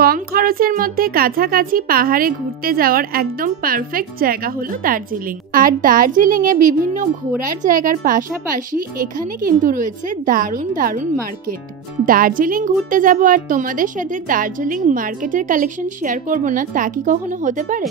কম খরচের মধ্যে কাছাকাছি পাহাড়ে ঘুরতে যাওয়ার একদম পারফেক্ট জায়গা হলো দার্জিলিং। আর দার্জিলিংয়ে বিভিন্ন ঘোরার জায়গার পাশাপাশি এখানে কিন্তু রয়েছে দারুণ দারুণ মার্কেট। দার্জিলিং ঘুরতে যাব আর তোমাদের সাথে দার্জিলিং মার্কেটের কালেকশন শেয়ার করব না, তা কি কখনো হতে পারে?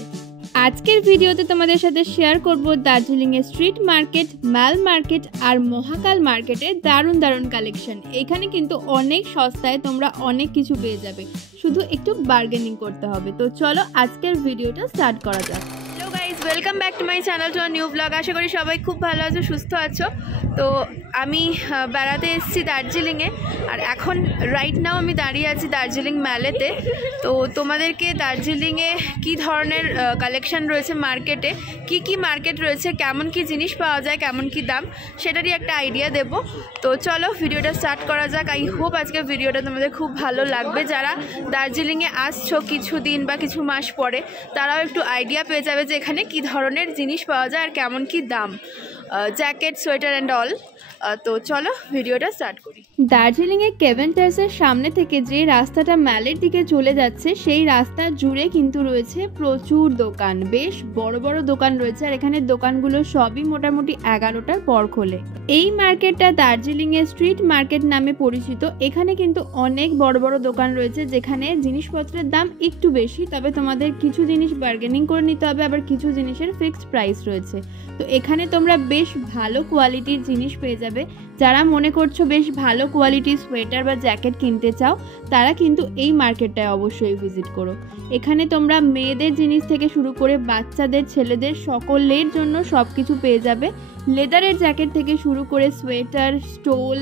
আজকের ভিডিওতে তোমাদের সাথে শেয়ার করব দার্জিলিংয়ের স্ট্রিট মার্কেট, মাল মার্কেট আর মহাকাল মার্কেটের দারুণ দারুণ কালেকশন। এখানে কিন্তু অনেক সস্তায় তোমরা অনেক কিছু পেয়ে যাবে, শুধু একটু বার্গেনিং করতে হবে। তো চলো আজকের ভিডিওটা স্টার্ট করা যাক। Hello guys, welcome back to my channel, to a new blog. আশা করি সবাই খুব ভালো আছো, সুস্থ আছো। তো আমি বেড়াতে এসেছি দার্জিলিংয়ে, আর এখন রাইট নাও আমি দাঁড়িয়ে আছি দার্জিলিং ম্যালেতে। তো তোমাদেরকে দার্জিলিংয়ে কী ধরনের কালেকশন রয়েছে মার্কেটে, কি মার্কেট রয়েছে, কেমন কি জিনিস পাওয়া যায়, কেমন কি দাম, সেটারই একটা আইডিয়া দেব। তো চলো ভিডিওটা স্টার্ট করা যাক। আই হোপ আজকে ভিডিওটা তোমাদের খুব ভালো লাগবে। যারা দার্জিলিংয়ে আসছো কিছুদিন বা কিছু মাস পরে, তারাও একটু আইডিয়া পেয়ে যাবে যে এখানে কী ধরনের জিনিস পাওয়া যায় আর কেমন কি দাম, জ্যাকেট, সোয়েটার অ্যান্ড অল। তো চলো ভিডিওটা স্টার্ট করি। দার্জিলিংয়ে কেভেন টার্সের সামনে থেকে যে রাস্তাটা ম্যালের দিকে চলে যাচ্ছে, সেই রাস্তা জুড়ে কিন্তু রয়েছে প্রচুর দোকান, বেশ বড় বড় দোকান রয়েছে। আর এখানে দোকানগুলো সবই মোটামুটি 11টার পর খোলে। এই মার্কেটটা দার্জিলিংয়ের স্ট্রিট মার্কেট নামে পরিচিত। এখানে কিন্তু অনেক বড় বড় দোকান রয়েছে যেখানে জিনিসপত্রের দাম একটু বেশি, তবে তোমাদের কিছু জিনিস বার্গেনিং করে নিতে হবে, আবার কিছু জিনিসের ফিক্সড প্রাইস রয়েছে। তো এখানে তোমরা বেশ ভালো কোয়ালিটির জিনিস পেয়ে যাবে। যারা মনে করছো বেশ ভালো কোয়ালিটির সোয়েটার বা জ্যাকেট কিনতে চাও, তারা কিন্তু এই মার্কেটটায় অবশ্যই ভিজিট করো। এখানে তোমরা মেয়েদের জিনিস থেকে শুরু করে বাচ্চাদের, ছেলেদের সকলের জন্য সব কিছু পেয়ে যাবে। লেদারের জ্যাকেট থেকে শুরু করে সোয়েটার, স্টোল,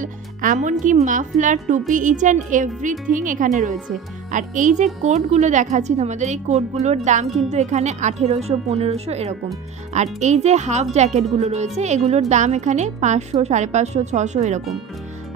এমনকি মাফলার, টুপি, ইচ অ্যান্ড এভরিথিং এখানে রয়েছে। আর এই যে কোটগুলো দেখাচ্ছি তোমাদের, এই কোটগুলোর দাম কিন্তু এখানে 1800, 1500 এরকম। আর এই যে হাফ জ্যাকেটগুলো রয়েছে, এগুলোর দাম এখানে 500, 550, 600 এরকম।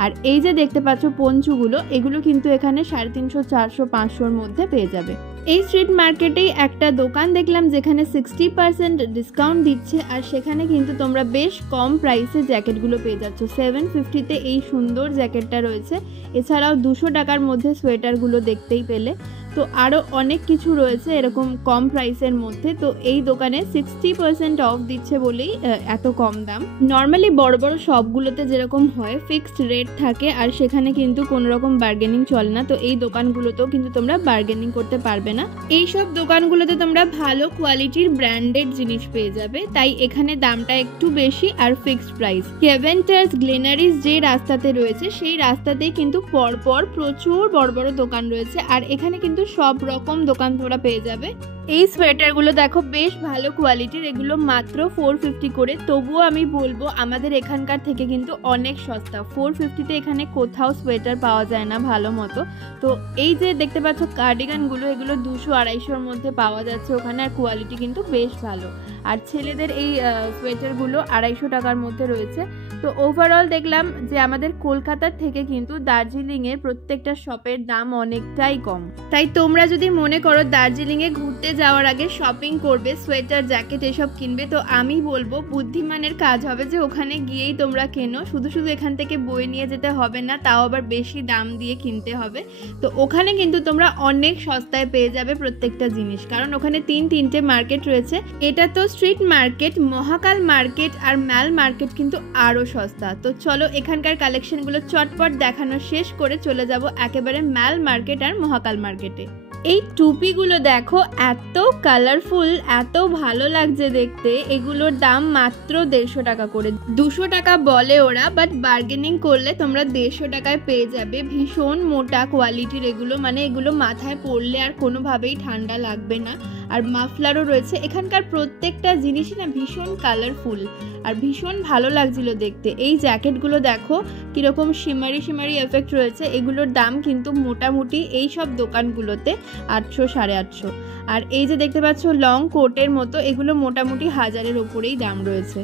আর এই যে দেখতে পাচ্ছ পঞ্চুগুলো, এগুলো কিন্তু এখানে 350, 400, 500-র মধ্যে পেয়ে যাবে। এই স্ট্রিট মার্কেটেই একটা দোকান দেখলাম যেখানে 60% ডিসকাউন্ট দিচ্ছে, আর সেখানে কিন্তু তোমরা বেশ কম প্রাইসে জ্যাকেটগুলো পেয়ে যাচ্ছ। 750-তে এই সুন্দর জ্যাকেটটা রয়েছে। এছাড়াও 200 টাকার মধ্যে সোয়েটারগুলো দেখতেই পেলে। তো আরও অনেক কিছু রয়েছে এরকম কম প্রাইসের মধ্যে। তো এই দোকানে 60% অফ দিচ্ছে বলেই এত কম দাম। নর্মালি বড় বড় শপগুলোতে যেরকম হয় ফিক্সড রেট থাকে, আর সেখানে কিন্তু কোনো রকম বার্গেনিং চলে না। তো এই দোকানগুলোতেও কিন্তু তোমরা বার্গেনিং করতে পারবে না। এই সব দোকানগুলোতে তোমরা ভালো কোয়ালিটির ব্র্যান্ডেড জিনিস পেয়ে যাবে, তাই এখানে দামটা একটু বেশি আর ফিক্সড প্রাইস। কেভেন টার্স গ্লেনারিস যে রাস্তাতে রয়েছে, সেই রাস্তাতেই কিন্তু পরপর প্রচুর বড় বড় দোকান রয়েছে। আর এখানে কিন্তু সব রকম দোকান তোমরা পেয়ে যাবে। এই সোয়েটারগুলো দেখো বেশ ভালো কোয়ালিটির, এগুলো মাত্র 450 করে। তবুও আমি বলবো আমাদের এখানকার থেকে কিন্তু অনেক সস্তা। 450-তে এখানে কোথাও সোয়েটার পাওয়া যায় না ভালো মতো। তো এই যে দেখতে পাচ্ছ কার্ডিগানগুলো, এগুলো 200-250-র মধ্যে পাওয়া যাচ্ছে ওখানে, আর কোয়ালিটি কিন্তু বেশ ভালো। আর ছেলেদের এই সোয়েটারগুলো 250 টাকার মধ্যে রয়েছে। তো ওভারঅল দেখলাম যে আমাদের কলকাতার থেকে কিন্তু দার্জিলিংয়ের প্রত্যেকটা শপের দাম অনেকটাই কম। তাই তোমরা যদি মনে করো দার্জিলিংয়ে ঘুরতে যাওয়ার আগে শপিং করবে, সোয়েটার, জ্যাকেট এসব কিনবে, তো আমি বলবো বুদ্ধিমানের কাজ হবে যে ওখানে গিয়েই তোমরা কেনো। শুধু শুধু এখান থেকে বয়ে নিয়ে যেতে হবে না, তাও আবার বেশি দাম দিয়ে কিনতে হবে। তো ওখানে কিন্তু তোমরা অনেক সস্তায় পেয়ে যাবে প্রত্যেকটা জিনিস, কারণ ওখানে 3-3টে মার্কেট রয়েছে। এটা তো স্ট্রিট মার্কেট, মহাকাল মার্কেট আর ম্যাল মার্কেট কিন্তু আরও সস্তা। তো চলো এখানকার কালেকশনগুলো চটপট দেখানো শেষ করে চলে যাব একেবারে ম্যাল মার্কেট আর মহাকাল মার্কেটে। এই টুপিগুলো দেখো এত কালারফুল, এত ভালো লাগছে দেখতে। এগুলোর দাম মাত্র 150 টাকা করে। 200 টাকা বলে ওরা, বাট বার্গেনিং করলে তোমরা 150 টাকায় পেয়ে যাবে। ভীষণ মোটা কোয়ালিটির এগুলো, মানে এগুলো মাথায় পরলে আর কোনোভাবেই ঠান্ডা লাগবে না। আর মাফলারও রয়েছে। এখানকার প্রত্যেকটা জিনিসই না ভীষণ কালারফুল আর ভীষণ ভালো লাগছিল দেখতে। এই জ্যাকেটগুলো দেখো কীরকম শিমারি শিমারি এফেক্ট রয়েছে। এগুলোর দাম কিন্তু মোটামুটি এই সব দোকানগুলোতে 800, 850। আর এই যে দেখতে পাচ্ছ লং কোটের মতো, এগুলো মোটামুটি 1000-এর ওপরেই দাম রয়েছে।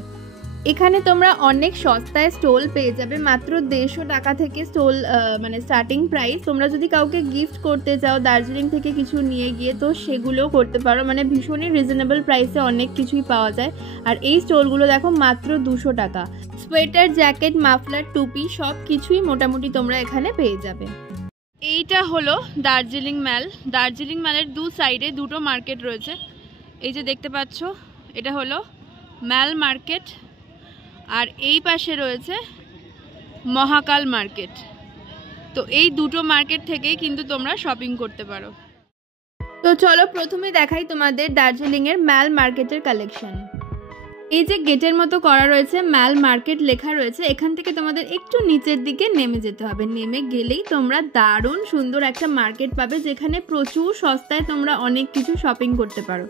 এখানে তোমরা অনেক সস্তায় স্টোল পেয়ে যাবে, মাত্র 150 টাকা থেকে স্টোল মানে স্টার্টিং প্রাইস। তোমরা যদি কাউকে গিফট করতে চাও দার্জিলিং থেকে কিছু নিয়ে গিয়ে, তো সেগুলোও করতে পারো, মানে ভীষণই রিজনেবল প্রাইসে অনেক কিছুই পাওয়া যায়। আর এই স্টোলগুলো দেখো মাত্র 200 টাকা। সোয়েটার, জ্যাকেট, মাফলার, টুপি সব কিছুই মোটামুটি তোমরা এখানে পেয়ে যাবে। এইটা হলো দার্জিলিং ম্যাল। দার্জিলিং ম্যালের দু সাইডে দুটো মার্কেট রয়েছে। এই যে দেখতে পাচ্ছ, এটা হলো ম্যাল মার্কেট, আর এই পাশে রয়েছে মহাকাল মার্কেট। তো এই দুটো মার্কেট থেকেই কিন্তু তোমরা শপিং করতে পারো। তো চলো প্রথমে দেখাই তোমাদের দার্জিলিংয়ের ম্যাল মার্কেটের কালেকশন। এই যে গেটের মতো করা রয়েছে, ম্যাল মার্কেট লেখা রয়েছে, এখান থেকে তোমাদের একটু নিচের দিকে নেমে যেতে হবে। নেমে গেলেই তোমরা দারুণ সুন্দর একটা মার্কেট পাবে, যেখানে প্রচুর সস্তায় তোমরা অনেক কিছু শপিং করতে পারো।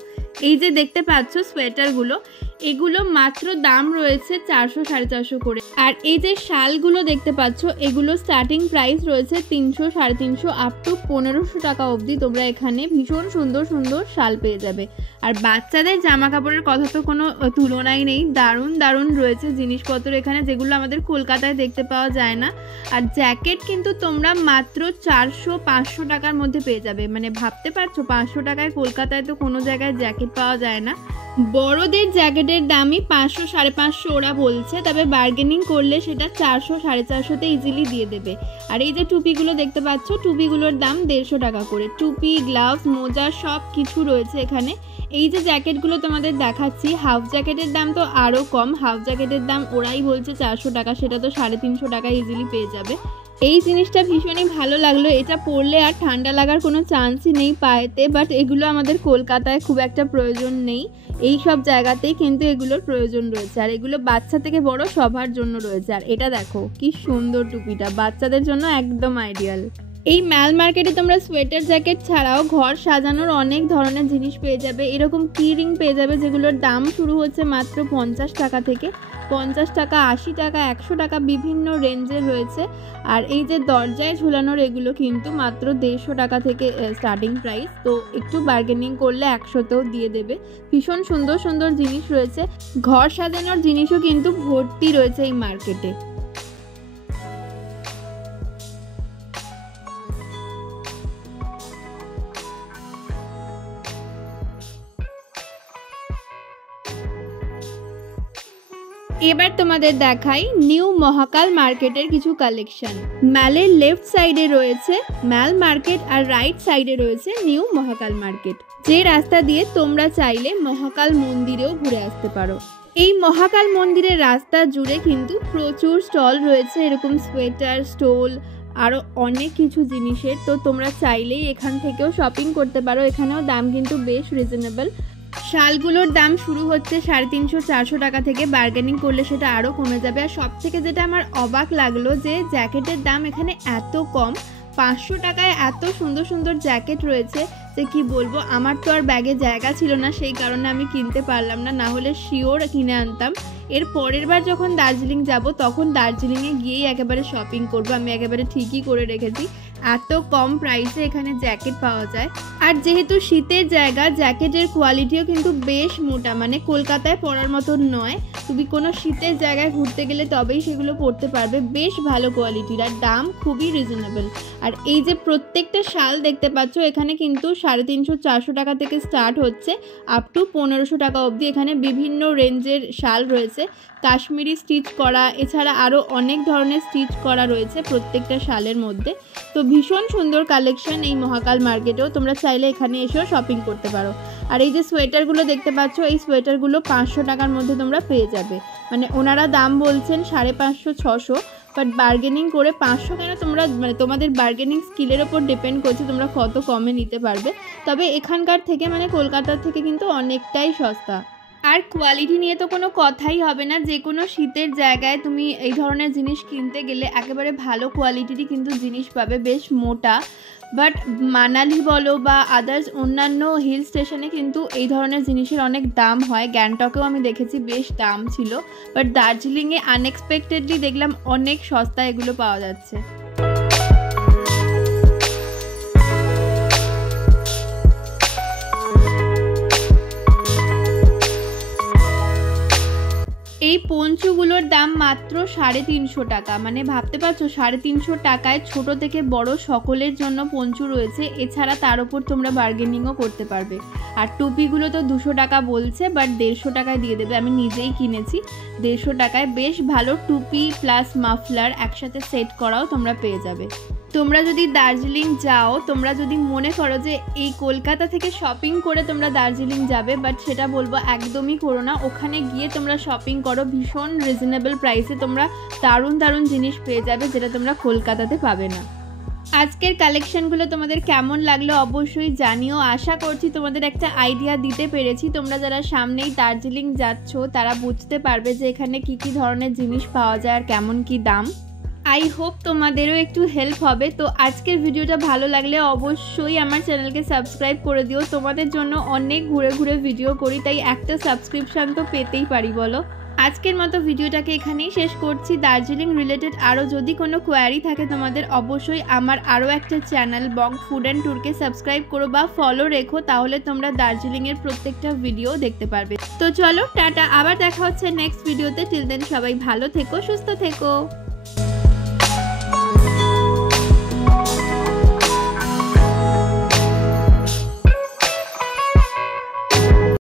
এই যে দেখতে পাচ্ছ সোয়েটারগুলো, এগুলো মাত্র দাম রয়েছে 400-450 করে। আর এই যে শালগুলো দেখতে পাচ্ছ, এগুলো স্টার্টিং প্রাইস রয়েছে 300-350 আপ টু 1500 টাকা অবধি। তোমরা এখানে ভীষণ সুন্দর সুন্দর শাল পেয়ে যাবে। আর বাচ্চাদের জামা কাপড়ের কথা তো কোনো তুলনাই নেই, দারুণ দারুণ রয়েছে জিনিসপত্র এখানে, যেগুলো আমাদের কলকাতায় দেখতে পাওয়া যায় না। আর জ্যাকেট কিন্তু তোমরা মাত্র 400-500 টাকার মধ্যে পেয়ে যাবে। মানে ভাবতে পারছো, 500 টাকায় কলকাতায় তো কোনো জায়গায় জ্যাকেট পাওয়া যায় না। বড়দের জ্যাকেটের দামই 500-550 ওরা বলছে, তবে বার্গেনিং করলে সেটা 400-450তে ইজিলি দিয়ে দেবে। আর এই যে টুপিগুলো দেখতে পাচ্ছ, টুপিগুলোর দাম 150 টাকা করে। টুপি, গ্লাভস, মোজা সব কিছু রয়েছে এখানে। এই যে জ্যাকেটগুলো তোমাদের দেখাচ্ছি, হাফ জ্যাকেটের দাম তো আরও কম। হাফ জ্যাকেটের দাম ওরাই বলছে 400 টাকা, সেটা তো 350 টাকায় ইজিলি পেয়ে যাবে। এই জিনিসটা ভীষণই ভালো লাগলো, এটা পরলে আর ঠান্ডা লাগার কোনো চান্সই নেই পায়েতে। বাট এগুলো আমাদের কলকাতায় খুব একটা প্রয়োজন নেই, এই সব জায়গাতেই কিন্তু এগুলোর প্রয়োজন রয়েছে। আর এগুলো বাচ্চা থেকে বড় সবার জন্য রয়েছে। আর এটা দেখো কি সুন্দর টুপিটা, বাচ্চাদের জন্য একদম আইডিয়াল। এই ম্যাল মার্কেটে তোমরা সোয়েটার জ্যাকেট ছাড়াও ঘর সাজানোর অনেক ধরনের জিনিস পেয়ে যাবে। এরকম কি রিং পেয়ে যাবে, যেগুলোর দাম শুরু হচ্ছে মাত্র 50 টাকা থেকে। 50 টাকা, 80 টাকা, 100 টাকা, বিভিন্ন রেঞ্জের রয়েছে। আর এই যে দরজায় ঝুলানোর, এগুলো কিন্তু মাত্র 150 টাকা থেকে স্টার্টিং প্রাইস। তো একটু বার্গেনিং করলে 100তেও দিয়ে দেবে। ভীষণ সুন্দর সুন্দর জিনিস রয়েছে, ঘর সাজানোর জিনিসও কিন্তু ভর্তি রয়েছে এই মার্কেটে। এবার তোমাদের দেখাই নিউ মহাকাল মার্কেটের কিছু কালেকশন। ম্যালের লেফট সাইডে রয়েছে ম্যাল মার্কেট, আর রাইট সাইডে রয়েছে নিউ মহাকাল মার্কেট, যে রাস্তা দিয়ে তোমরা চাইলে মহাকাল মন্দিরেও ঘুরে আসতে পারো। এই মহাকাল মন্দিরের রাস্তা জুড়ে কিন্তু প্রচুর স্টল রয়েছে, এরকম সোয়েটার, স্টোল, আরও অনেক কিছু জিনিসের। তো তোমরা চাইলেই এখান থেকেও শপিং করতে পারো। এখানেও দাম কিন্তু বেশ রিজনেবল। শালগুলোর দাম শুরু হচ্ছে 350-400 টাকা থেকে, বার্গেনিং করলে সেটা আরও কমে যাবে। আর সব থেকে যেটা আমার অবাক লাগলো, যে জ্যাকেটের দাম এখানে এত কম। 500 টাকায় এত সুন্দর সুন্দর জ্যাকেট রয়েছে যে কি বলবো। আমার তো আর ব্যাগে জায়গা ছিল না, সেই কারণে আমি কিনতে পারলাম না, না হলে শিওর কিনে আনতাম। এর পরের বার যখন দার্জিলিং যাব, তখন দার্জিলিংয়ে গিয়েই একেবারে শপিং করব। আমি একেবারে ঠিকই করে রেখেছি, এত কম প্রাইসে এখানে জ্যাকেট পাওয়া যায়। আর যেহেতু শীতের জায়গা, জ্যাকেটের কোয়ালিটিও কিন্তু বেশ মোটা, মানে কলকাতায় পরার মতন নয়। তুমি কোনো শীতের জায়গায় ঘুরতে গেলে তবেই সেগুলো পরতে পারবে, বেশ ভালো কোয়ালিটির, আর দাম খুবই রিজনেবল। আর এই যে প্রত্যেকটা শাল দেখতে পাচ্ছ, এখানে কিন্তু 350-400 টাকা থেকে স্টার্ট হচ্ছে আপ টু 1500 টাকা অবধি। এখানে বিভিন্ন রেঞ্জের শাল রয়েছে, কাশ্মীরি স্টিচ করা, এছাড়া আরও অনেক ধরনের স্টিচ করা রয়েছে প্রত্যেকটা শালের মধ্যে। তো ভীষণ সুন্দর কালেকশন এই মহাকাল মার্কেটেও, তোমরা চাইলে এখানে এসেও শপিং করতে পারো। আর এই যে সোয়েটারগুলো দেখতে পাচ্ছ, এই সোয়েটারগুলো 500 টাকার মধ্যে তোমরা পেয়ে যাবে। মানে ওনারা দাম বলছেন 550-600, বাট বার্গেনিং করে 500 কেন, তোমরা মানে তোমাদের বার্গেনিং স্কিলের ওপর ডিপেন্ড করছে তোমরা কত কমে নিতে পারবে। তবে এখানকার থেকে, মানে কলকাতার থেকে কিন্তু অনেকটাই সস্তা। আর কোয়ালিটি নিয়ে তো কোনো কথাই হবে না, যে কোনো শীতের জায়গায় তুমি এই ধরনের জিনিস কিনতে গেলে একেবারে ভালো কোয়ালিটিরই কিন্তু জিনিস পাবে, বেশ মোটা। বাট মানালি বলো বা আদার্স অন্যান্য হিল স্টেশনে কিন্তু এই ধরনের জিনিসের অনেক দাম হয়। গ্যাংটকেও আমি দেখেছি বেশ দাম ছিল, বাট দার্জিলিংয়ে আনএক্সপেক্টেডলি দেখলাম অনেক সস্তায় এগুলো পাওয়া যাচ্ছে। এই পঞ্চুগুলোর দাম মাত্র 350 টাকা। মানে ভাবতে পারছো, 350 টাকায় ছোট থেকে বড় সকলের জন্য পঞ্চু রয়েছে। এছাড়া তার উপর তোমরা বার্গেনিংও করতে পারবে। আর টুপিগুলো তো 200 টাকা বলছে, বাট 150 টাকায় দিয়ে দেবে। আমি নিজেই কিনেছি 150 টাকায়, বেশ ভালো টুপি প্লাস মাফলার একসাথে সেট করাও তোমরা পেয়ে যাবে। তোমরা যদি দার্জিলিং যাও, তোমরা যদি মনে করো যে এই কলকাতা থেকে শপিং করে তোমরা দার্জিলিং যাবে, বাট সেটা বলবো একদমই করো না। ওখানে গিয়ে তোমরা শপিং করো, ভীষণ রিজনেবল প্রাইসে তোমরা দারুণ দারুণ জিনিস পেয়ে যাবে যেটা তোমরা কলকাতাতে পাবে না। আজকের কালেকশনগুলো তোমাদের কেমন লাগলো অবশ্যই জানিও। আশা করছি তোমাদের একটা আইডিয়া দিতে পেরেছি। তোমরা যারা সামনেই দার্জিলিং যাচ্ছ তারা বুঝতে পারবে যে এখানে কি কি ধরনের জিনিস পাওয়া যায় আর কেমন কি দাম। আই হোপ তোমাদেরও একটু হেল্প হবে। তো আজকের ভিডিওটা ভালো লাগলে অবশ্যই আমার চ্যানেলকে সাবস্ক্রাইব করে দিও। তোমাদের জন্য অনেক ঘুরে ঘুরে ভিডিও করি, তাই একটা সাবস্ক্রিপশান তো পেতেই পারি বলো। আজকের মতো ভিডিওটাকে এখানেই শেষ করছি। দার্জিলিং রিলেটেড আরও যদি কোনো কোয়ারি থাকে তোমাদের, অবশ্যই আমার আরও একটা চ্যানেল বং ফুড অ্যান্ড ট্যুরকে সাবস্ক্রাইব করো বা ফলো রেখো, তাহলে তোমরা দার্জিলিংয়ের প্রত্যেকটা ভিডিও দেখতে পারবে। তো চলো টাটা, আবার দেখা হচ্ছে নেক্সট ভিডিওতে। টিল দেন সবাই ভালো থেকো, সুস্থ থেকো।